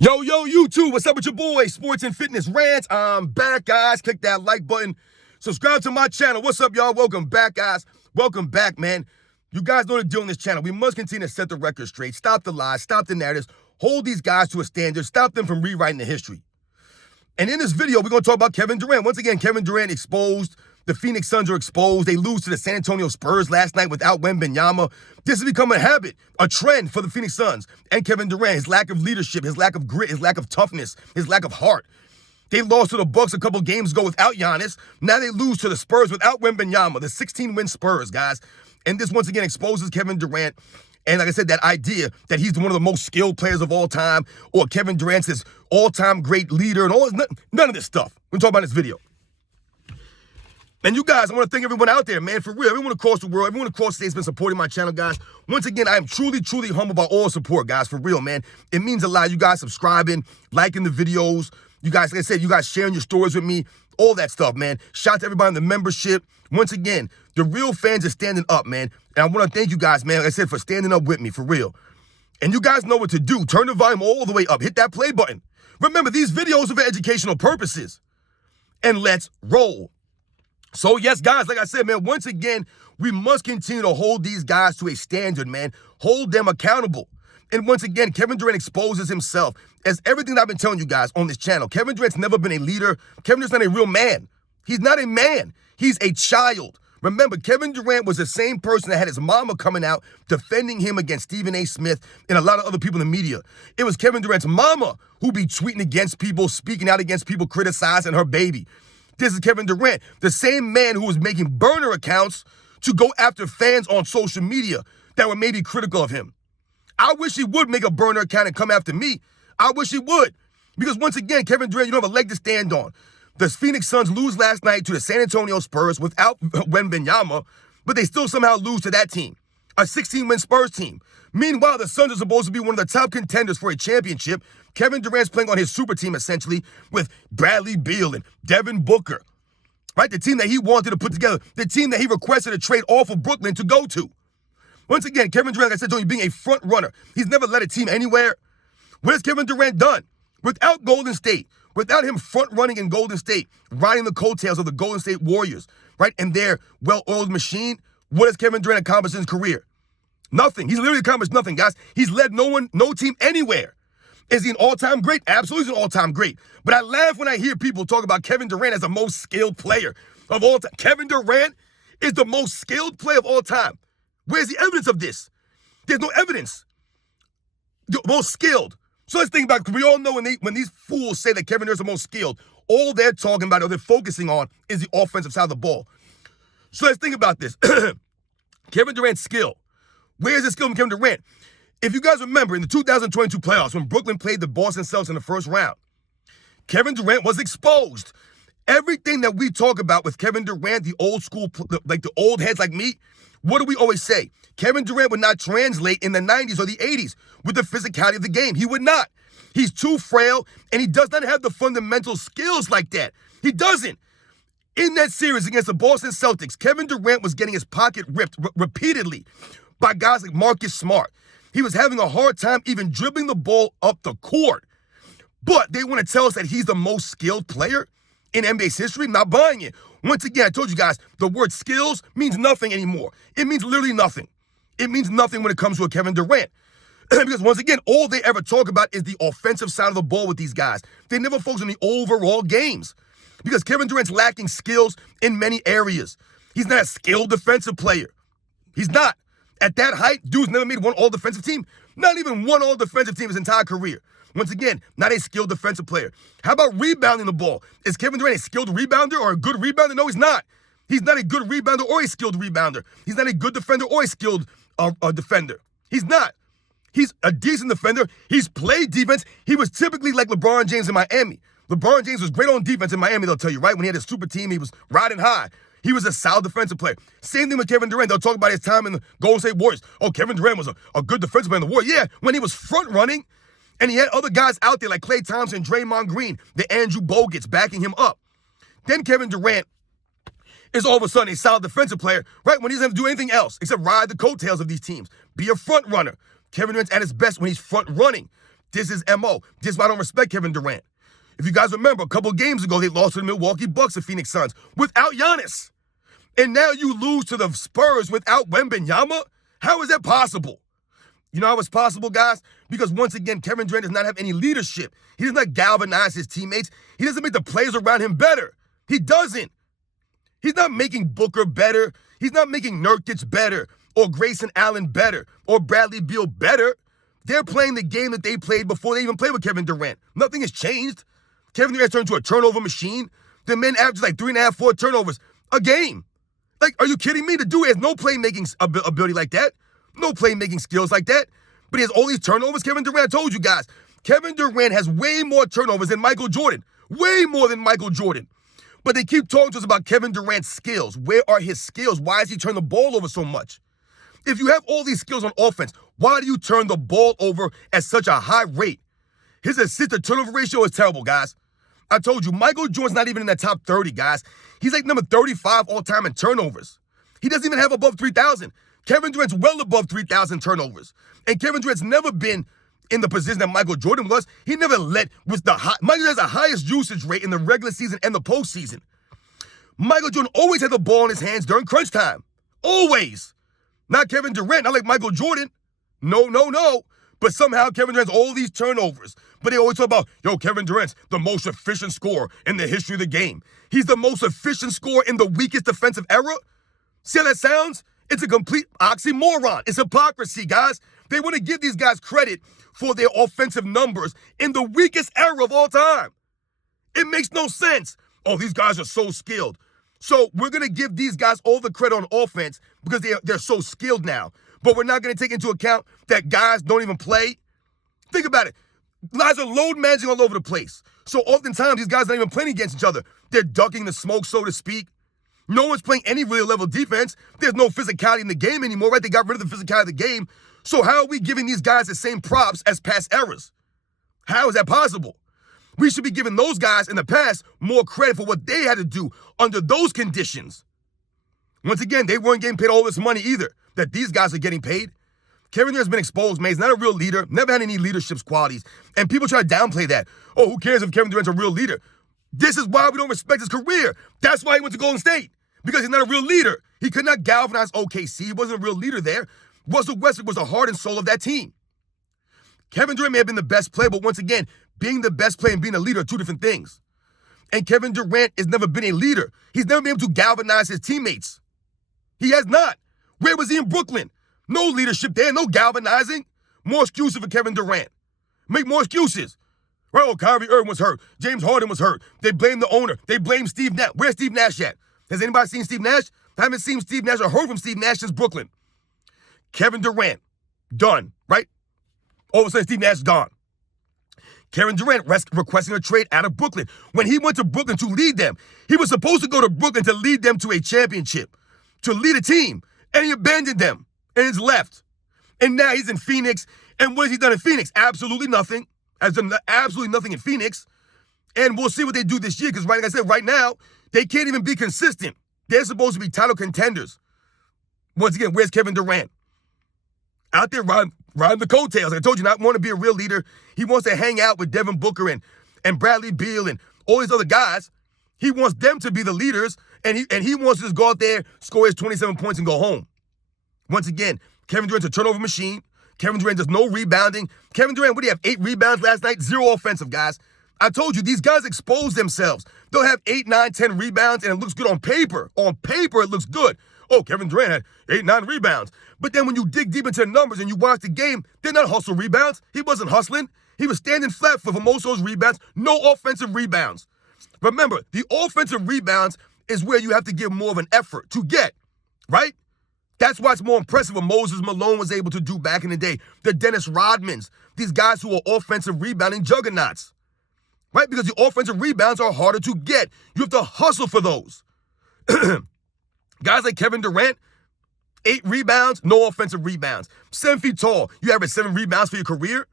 Yo, YouTube, what's up with your boy, Sports and Fitness Rants? I'm back, guys. Click that like button. Subscribe to my channel. What's up, y'all? Welcome back, guys. Welcome back, man. You guys know the deal on this channel. We must continue to set the record straight. Stop the lies. Stop the narratives. Hold these guys to a standard. Stop them from rewriting the history. And in this video, we're going to talk about Kevin Durant. Once again, Kevin Durant exposed. The Phoenix Suns are exposed. They lose to the San Antonio Spurs last night without Wembanyama. This has become a habit, a trend for the Phoenix Suns and Kevin Durant. His lack of leadership, his lack of grit, his lack of toughness, his lack of heart. They lost to the Bucks a couple games ago without Giannis. Now they lose to the Spurs without Wembanyama, the 16-win Spurs, guys. And this once again exposes Kevin Durant. And like I said, that idea that he's one of the most skilled players of all time, or Kevin Durant's this all-time great leader, and all none of this stuff. We're talking about this video. And you guys, I want to thank everyone out there, man, for real. Everyone across the world, everyone across the state has been supporting my channel, guys. Once again, I am truly, truly humbled by all support, guys, for real, man. It means a lot. You guys subscribing, liking the videos. You guys, like I said, you guys sharing your stories with me, all that stuff, man. Shout out to everybody in the membership. Once again, the real fans are standing up, man. And I want to thank you guys, man, like I said, for standing up with me, for real. And you guys know what to do. Turn the volume all the way up. Hit that play button. Remember, these videos are for educational purposes. And let's roll. So, yes, guys, like I said, man, once again, we must continue to hold these guys to a standard, man. Hold them accountable. And once again, Kevin Durant exposes himself as everything that I've been telling you guys on this channel. Kevin Durant's never been a leader. Kevin Durant's not a real man. He's not a man. He's a child. Remember, Kevin Durant was the same person that had his mama coming out defending him against Stephen A. Smith and a lot of other people in the media. It was Kevin Durant's mama who be tweeting against people, speaking out against people, criticizing her baby. This is Kevin Durant, the same man who was making burner accounts to go after fans on social media that were maybe critical of him. I wish he would make a burner account and come after me. I wish he would. Because once again, Kevin Durant, you don't have a leg to stand on. The Phoenix Suns lose last night to the San Antonio Spurs without Wembanyama, but they still somehow lose to that team, a 16-win Spurs team. Meanwhile, the Suns are supposed to be one of the top contenders for a championship. Kevin Durant's playing on his super team, essentially, with Bradley Beal and Devin Booker, right? The team that he wanted to put together, the team that he requested a trade off of Brooklyn to go to. Once again, Kevin Durant, like I said, only being a front runner. He's never led a team anywhere. What has Kevin Durant done? Without Golden State, without him front running in Golden State, riding the coattails of the Golden State Warriors, right? And their well-oiled machine, what has Kevin Durant accomplished in his career? Nothing. He's literally accomplished nothing, guys. He's led no team anywhere. Is he an all-time great? Absolutely, he's an all-time great. But I laugh when I hear people talk about Kevin Durant as the most skilled player of all time. Kevin Durant is the most skilled player of all time. Where's the evidence of this? There's no evidence. The most skilled. So let's think about it. We all know when these fools say that Kevin Durant's the most skilled, all they're talking about or they're focusing on is the offensive side of the ball. So let's think about this. Kevin Durant's skill. Where's the skill from Kevin Durant? If you guys remember, in the 2022 playoffs, when Brooklyn played the Boston Celtics in the first round, Kevin Durant was exposed. Everything that we talk about with Kevin Durant, the old school, like the old heads like me, what do we always say? Kevin Durant would not translate in the 90s or the 80s with the physicality of the game. He would not. He's too frail, and he does not have the fundamental skills like that. He doesn't. In that series against the Boston Celtics, Kevin Durant was getting his pocket ripped repeatedly by guys like Marcus Smart. He was having a hard time even dribbling the ball up the court. But they want to tell us that he's the most skilled player in NBA's history. I'm not buying it. Once again, I told you guys, the word skills means nothing anymore. It means literally nothing. It means nothing when it comes to a Kevin Durant. Because once again, all they ever talk about is the offensive side of the ball with these guys. They never focus on the overall games. Because Kevin Durant's lacking skills in many areas. He's not a skilled defensive player. He's not. At that height, dude's never made one all-defensive team. Not even one all-defensive team his entire career. Once again, not a skilled defensive player. How about rebounding the ball? Is Kevin Durant a skilled rebounder or a good rebounder? No, he's not. He's not a good rebounder or a skilled rebounder. He's not a good defender or a skilled defender. He's not. He's a decent defender. He's played defense. He was typically like LeBron James in Miami. LeBron James was great on defense in Miami, they'll tell you, right? When he had his super team, he was riding high. He was a solid defensive player. Same thing with Kevin Durant. They'll talk about his time in the Golden State Warriors. Oh, Kevin Durant was a good defensive player in the Warriors. Yeah, when he was front running and he had other guys out there like Klay Thompson, Draymond Green, the Andrew Bogut's backing him up. Then Kevin Durant is all of a sudden a solid defensive player, right? When he doesn't have to do anything else except ride the coattails of these teams. Be a front runner. Kevin Durant's at his best when he's front running. This is MO. This is why I don't respect Kevin Durant. If you guys remember, a couple games ago, they lost to the Milwaukee Bucks and Phoenix Suns without Giannis. And now you lose to the Spurs without Wembanyama? How is that possible? You know how it's possible, guys? Because once again, Kevin Durant does not have any leadership. He does not galvanize his teammates. He doesn't make the players around him better. He doesn't. He's not making Booker better. He's not making Nurkic better or Grayson Allen better or Bradley Beal better. They're playing the game that they played before they even played with Kevin Durant. Nothing has changed. Kevin Durant turned into a turnover machine. The men average like 3.5, 4 turnovers a game. Like, are you kidding me? The dude has no playmaking ability like that. No playmaking skills like that. But he has all these turnovers. Kevin Durant, I told you guys, Kevin Durant has way more turnovers than Michael Jordan. Way more than Michael Jordan. But they keep talking to us about Kevin Durant's skills. Where are his skills? Why is he turning the ball over so much? If you have all these skills on offense, why do you turn the ball over at such a high rate? His assist-to-turnover ratio is terrible, guys. I told you, Michael Jordan's not even in that top 30, guys. He's like number 35 all-time in turnovers. He doesn't even have above 3,000. Kevin Durant's well above 3,000 turnovers. And Kevin Durant's never been in the position that Michael Jordan was. He never led with the high. Michael has the highest usage rate in the regular season and the postseason. Michael Jordan always had the ball in his hands during crunch time. Always. Not Kevin Durant, not like Michael Jordan. No. But somehow Kevin Durant's all these turnovers. But they always talk about, Kevin Durant's the most efficient scorer in the history of the game. He's the most efficient scorer in the weakest defensive era. See how that sounds? It's a complete oxymoron. It's hypocrisy, guys. They want to give these guys credit for their offensive numbers in the weakest era of all time. It makes no sense. Oh, these guys are so skilled. So we're going to give these guys all the credit on offense because they're so skilled now. But we're not going to take into account that guys don't even play. Think about it. Guys are load managing all over the place. So oftentimes these guys are not even playing against each other. They're ducking the smoke, so to speak. No one's playing any real level defense. There's no physicality in the game anymore, right? They got rid of the physicality of the game. So how are we giving these guys the same props as past eras? How is that possible? We should be giving those guys in the past more credit for what they had to do under those conditions. Once again, they weren't getting paid all this money either that these guys are getting paid. Kevin Durant's been exposed, man. He's not a real leader, never had any leadership qualities. And people try to downplay that. Oh, who cares if Kevin Durant's a real leader? This is why we don't respect his career. That's why he went to Golden State. Because he's not a real leader. He could not galvanize OKC. He wasn't a real leader there. Russell Westbrook was the heart and soul of that team. Kevin Durant may have been the best player, but once again, being the best player and being a leader are two different things. And Kevin Durant has never been a leader. He's never been able to galvanize his teammates. He has not. Where was he in Brooklyn? No leadership there, no galvanizing. More excuses for Kevin Durant. Make more excuses. Right? Oh, Kyrie Irving was hurt. James Harden was hurt. They blame the owner. They blame Steve Nash. Where's Steve Nash at? Has anybody seen Steve Nash? I haven't seen Steve Nash or heard from Steve Nash since Brooklyn. Kevin Durant, done, right? All of a sudden, Steve Nash is gone. Kevin Durant requesting a trade out of Brooklyn. When he went to Brooklyn to lead them, he was supposed to go to Brooklyn to lead them to a championship, to lead a team, and he abandoned them and he's left. And now he's in Phoenix, and what has he done in Phoenix? Absolutely nothing. Has done absolutely nothing in Phoenix. And we'll see what they do this year because, like I said, right now, they can't even be consistent. They're supposed to be title contenders. Once again, where's Kevin Durant? Out there riding the coattails. Like I told you, not want to be a real leader. He wants to hang out with Devin Booker and Bradley Beal and all these other guys. He wants them to be the leaders, and he wants to just go out there, score his 27 points, and go home. Once again, Kevin Durant's a turnover machine. Kevin Durant does no rebounding. Kevin Durant, what do you have, 8 rebounds last night? 0 offensive, guys. I told you, these guys expose themselves. They'll have 8, 9, 10 rebounds, and it looks good on paper. On paper, it looks good. Oh, Kevin Durant had 8, 9 rebounds. But then when you dig deep into the numbers and you watch the game, they're not hustle rebounds. He wasn't hustling. He was standing flat for most of those rebounds. No offensive rebounds. Remember, the offensive rebounds is where you have to give more of an effort to get, right? That's why it's more impressive what Moses Malone was able to do back in the day. The Dennis Rodmans, these guys who are offensive rebounding juggernauts, right? Because the offensive rebounds are harder to get. You have to hustle for those. Guys like Kevin Durant, 8 rebounds, no offensive rebounds. 7 feet tall, you average 7 rebounds for your career?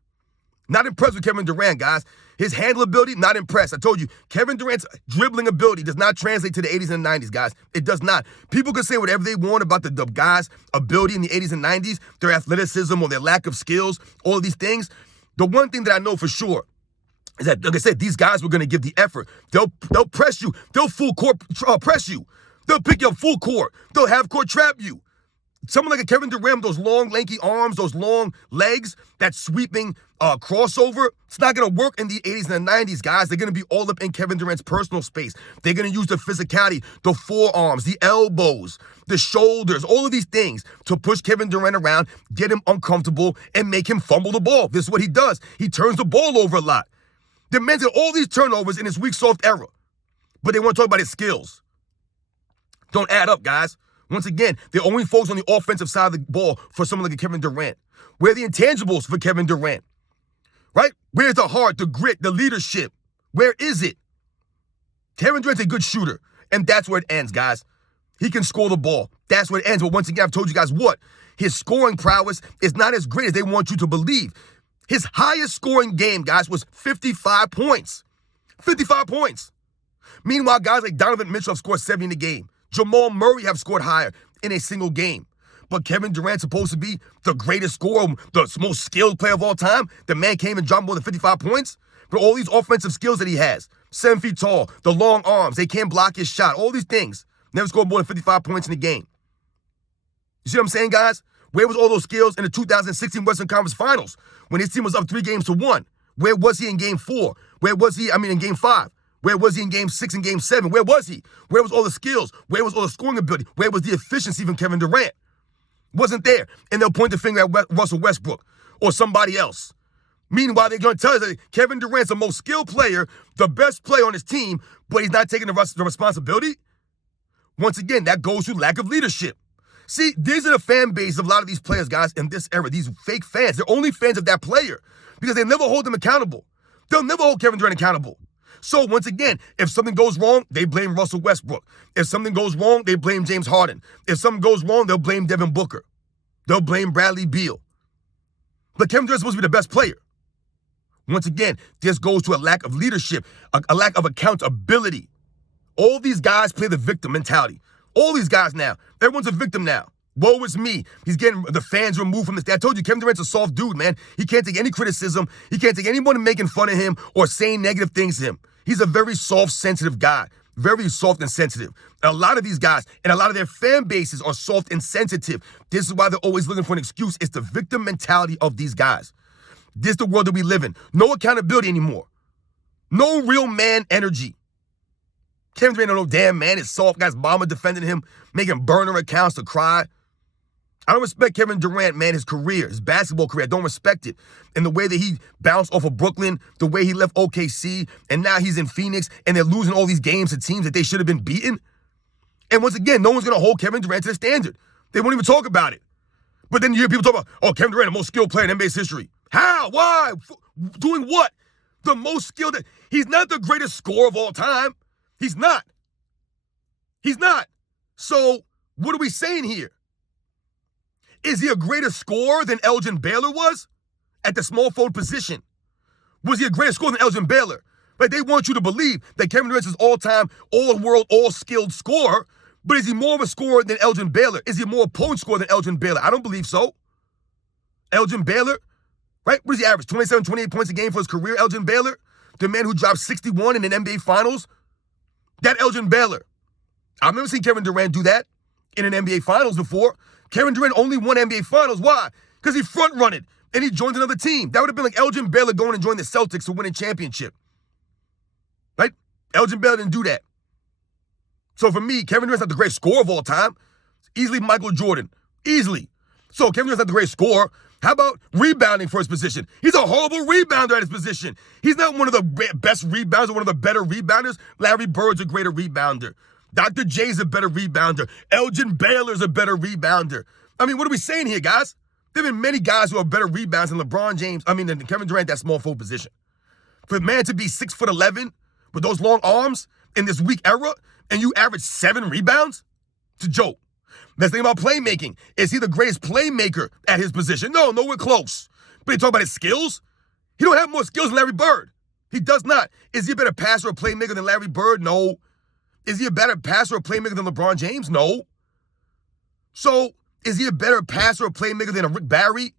Not impressed with Kevin Durant, guys. His handle ability, not impressed. I told you, Kevin Durant's dribbling ability does not translate to the 80s and 90s, guys. It does not. People can say whatever they want about the guys' ability in the 80s and 90s, their athleticism or their lack of skills, all of these things. The one thing that I know for sure is that, like I said, these guys were going to give the effort. They'll press you. They'll full court press you. They'll pick you up full court. They'll half court trap you. Someone like a Kevin Durant, those long, lanky arms, those long legs, that sweeping crossover, it's not going to work in the 80s and the 90s, guys. They're going to be all up in Kevin Durant's personal space. They're going to use the physicality, the forearms, the elbows, the shoulders, all of these things to push Kevin Durant around, get him uncomfortable, and make him fumble the ball. This is what he does. He turns the ball over a lot. The man's got all these turnovers in his weak, soft era, but they want to talk about his skills. Don't add up, guys. Once again, they're only focused on the offensive side of the ball for someone like a Kevin Durant. Where are the intangibles for Kevin Durant? Right? Where's the heart, the grit, the leadership? Where is it? Kevin Durant's a good shooter, and that's where it ends, guys. He can score the ball. That's where it ends. But once again, I've told you guys what? His scoring prowess is not as great as they want you to believe. His highest scoring game, guys, was 55 points. 55 points. Meanwhile, guys like Donovan Mitchell have scored 70 in a game. Jamal Murray have scored higher in a single game. But Kevin Durant's supposed to be the greatest scorer, the most skilled player of all time. The man came and dropped more than 55 points. But all these offensive skills that he has, 7 feet tall, the long arms, they can't block his shot, all these things. Never scored more than 55 points in a game. You see what I'm saying, guys? Where was all those skills in the 2016 Western Conference Finals when his team was up 3-1? Where was he in Game 4? Where was he, in Game 5? Where was he in Game 6 and Game 7? Where was he? Where was all the skills? Where was all the scoring ability? Where was the efficiency from Kevin Durant? Wasn't there. And they'll point the finger at Russell Westbrook or somebody else. Meanwhile, they're going to tell us that Kevin Durant's the most skilled player, the best player on his team, but he's not taking the responsibility. Once again, that goes to lack of leadership. See, these are the fan base of a lot of these players, guys, in this era. These fake fans. They're only fans of that player because they never hold them accountable. They'll never hold Kevin Durant accountable. So once again, if something goes wrong, they blame Russell Westbrook. If something goes wrong, they blame James Harden. If something goes wrong, they'll blame Devin Booker. They'll blame Bradley Beal. But Kevin Durant's supposed to be the best player. Once again, this goes to a lack of leadership, a lack of accountability. All these guys play the victim mentality. All these guys now, everyone's a victim now. Woe is me. He's getting the fans removed from this. I told you, Kevin Durant's a soft dude, man. He can't take any criticism. He can't take anyone making fun of him or saying negative things to him. He's a very soft, sensitive guy. Very soft and sensitive. And a lot of these guys and a lot of their fan bases are soft and sensitive. This is why they're always looking for an excuse. It's the victim mentality of these guys. This is the world that we live in. No accountability anymore. No real man energy. Kevin Durant, no damn man. His soft guys, mama defending him, making burner accounts to cry. I don't respect Kevin Durant, man, his career, his basketball career. I don't respect it. And the way that he bounced off of Brooklyn, the way he left OKC, and now he's in Phoenix, and they're losing all these games to teams that they should have been beaten. And once again, no one's going to hold Kevin Durant to the standard. They won't even talk about it. But then you hear people talk about, oh, Kevin Durant, the most skilled player in NBA's history. How? Why? Doing what? The most skilled. He's not the greatest scorer of all time. He's not. He's not. So what are we saying here? Is he a greater scorer than Elgin Baylor was at the small forward position? Was he a greater scorer than Elgin Baylor? Like, they want you to believe that Kevin Durant is all-time, all-world, all-skilled scorer, but is he more of a scorer than Elgin Baylor? Is he more a point scorer than Elgin Baylor? I don't believe so. Elgin Baylor, right? What does he average? 27, 28 points a game for his career, Elgin Baylor? The man who dropped 61 in an NBA Finals? That Elgin Baylor. I've never seen Kevin Durant do that in an NBA Finals before. Kevin Durant only won NBA Finals. Why? Because he front-runned and he joined another team. That would have been like Elgin Baylor going and joining the Celtics to win a championship. Right? Elgin Baylor didn't do that. So for me, Kevin Durant's not the greatest scorer of all time. Easily Michael Jordan. Easily. So Kevin Durant's not the greatest scorer. How about rebounding for his position? He's a horrible rebounder at his position. He's not one of the best rebounders or one of the better rebounders. Larry Bird's a greater rebounder. Dr. J's a better rebounder. Elgin Baylor's a better rebounder. I mean, what are we saying here, guys? There have been many guys who are better rebounds than than Kevin Durant, that small forward position. For a man to be 6'11" with those long arms in this weak era, and you average 7 rebounds? It's a joke. Let's think about playmaking. Is he the greatest playmaker at his position? No, nowhere close. But you talk about his skills? He don't have more skills than Larry Bird. He does not. Is he a better passer or playmaker than Larry Bird? No. Is he a better passer or playmaker than LeBron James? No. So, is he a better passer or playmaker than a Rick Barry?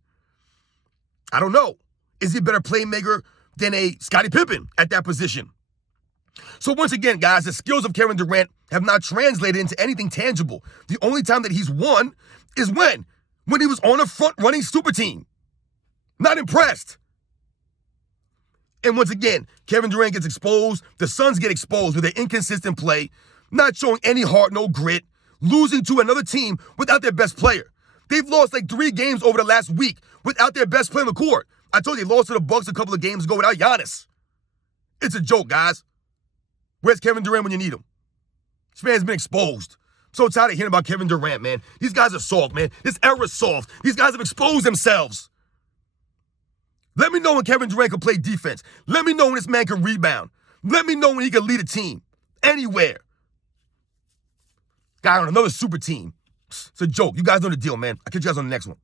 I don't know. Is he a better playmaker than a Scottie Pippen at that position? So once again, guys, the skills of Kevin Durant have not translated into anything tangible. The only time that he's won is when he was on a front-running super team. Not impressed. And once again, Kevin Durant gets exposed. The Suns get exposed with their inconsistent play, not showing any heart, no grit, losing to another team without their best player. They've lost like 3 games over the last week without their best player on the court. I told you they lost to the Bucks a couple of games ago without Giannis. It's a joke, guys. Where's Kevin Durant when you need him? This man's been exposed. I'm so tired of hearing about Kevin Durant, man. These guys are soft, man. This era's soft. These guys have exposed themselves. Let me know when Kevin Durant can play defense. Let me know when this man can rebound. Let me know when he can lead a team. Anywhere. Guy on another super team. It's a joke. You guys know the deal, man. I'll catch you guys on the next one.